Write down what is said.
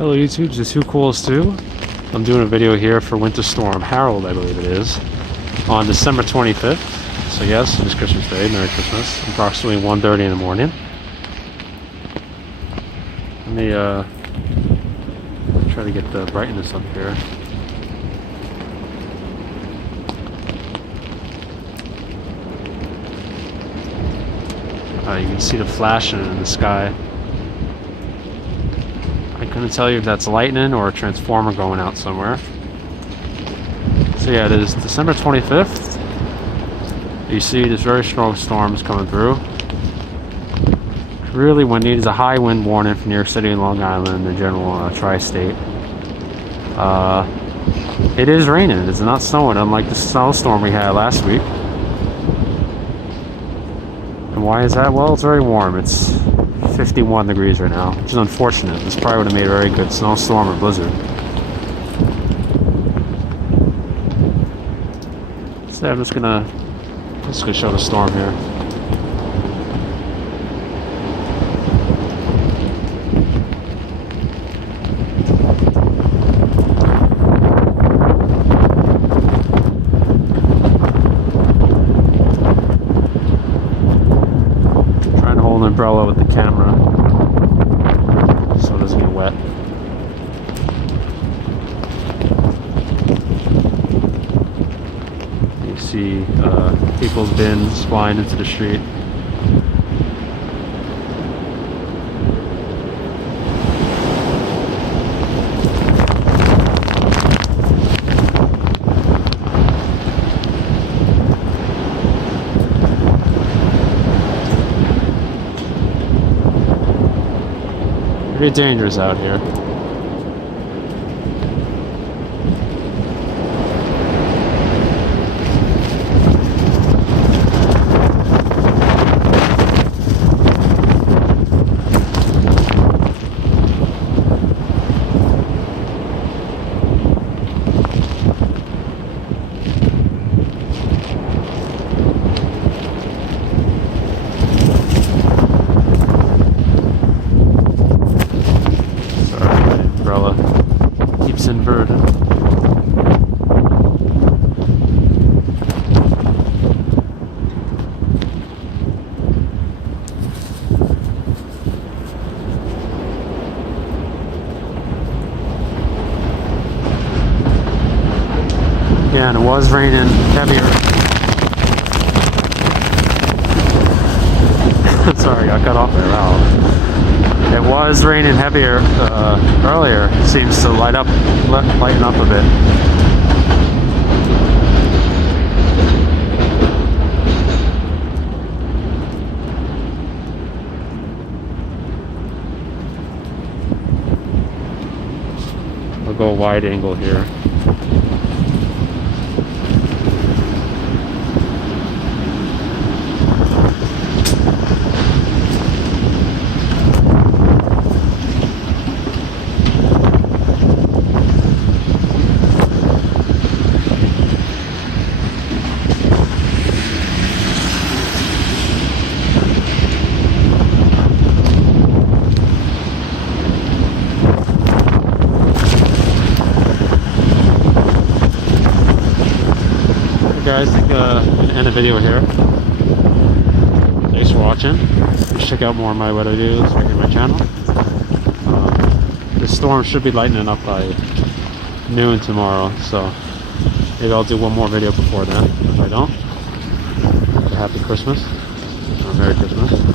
Hello YouTube, it's Who Cools 2. I'm doing a video here for Winter Storm Harold, I believe it is, on December 25th. So yes, it is Christmas Day. Merry Christmas. Approximately 1:30 in the morning. Let me try to get the brightness up here. You can see the flashing in the sky. I couldn't tell you if that's lightning or a transformer going out somewhere. So yeah, it is December 25th. You see there's very strong storms coming through. Really what needs is a high wind warning for New York City and Long Island, the general tri-state. It is raining. It's not snowing, unlike the snowstorm we had last week. And why is that? Well, it's very warm. It's 51 degrees right now, which is unfortunate. This probably would have made a very good snowstorm or blizzard. So I'm just gonna show the storm here. Umbrella with the camera so it doesn't get wet. You see people's bins flying into the street. Pretty dangerous out here. Keeps inverted. Yeah, and it was raining heavier. Sorry, I got cut off there. Wow. It was raining heavier earlier. It seems to lighten up a bit. I'll go wide angle here. Guys, I think I'm gonna end the video here. Thanks for watching. Just check out more of my what I do right here on my channel. The storm should be lightening up by noon tomorrow, so maybe I'll do one more video before then. If I don't, happy Christmas, or Merry Christmas.